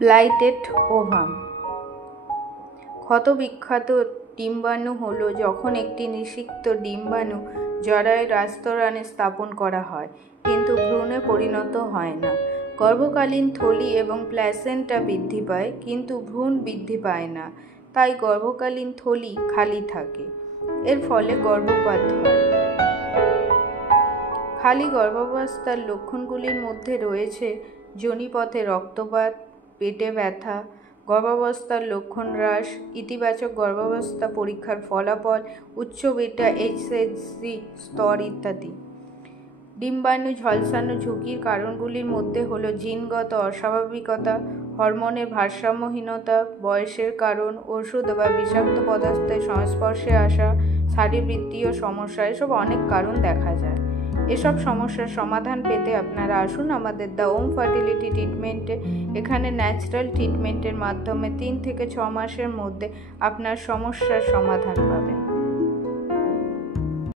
ব্লাইটেড ovum. ক্ষতবিক্ষত ডিম্বাণু হলো যখন একটি নিষিক্ত ডিম্বাণু জরায়ুর আস্তরণে স্থাপন করা হয় কিন্তু ভ্রূণে পরিণত হয় না। গর্ভকালীন থলি এবং প্ল্যাসেন্টা বৃদ্ধি পায় কিন্তু ভ্রূণ বৃদ্ধি পায় না, তাই গর্ভকালীন থলি খালি থাকে। এর ফলে গর্ভপাত হয়। খালি গর্ভাবস্থার লক্ষণগুলির মধ্যে রয়েছে যোনিপথে রক্তপাত, পেটে ব্যথা, গর্ভাবস্থার লক্ষণ হ্রাস, ইতিবাচক গর্ভাবস্থা পরীক্ষার ফলাফল, উচ্চ বিটা এইচসিজি স্তর ইত্যাদি। ডিম্বাণু ঝলসানো ঝুঁকির কারণগুলির মধ্যে হলো জিনগত অস্বাভাবিকতা, হরমোনের ভারসাম্যহীনতা, বয়সের কারণ, ওষুধ বা বিষাক্ত পদার্থের সংস্পর্শে আসা, শারীরবৃত্তীয় সমস্যা, এসব অনেক কারণ দেখা যায়। এসব সমস্যার সমাধান পেতে আপনারা আসুন আমাদের দ্য ওম ফার্টিলিটি ট্রিটমেন্টে। এখানে ন্যাচারাল ট্রিটমেন্টের মাধ্যমে 3 থেকে 6 মাসের মধ্যে আপনার সমস্যার সমাধান পাবেন।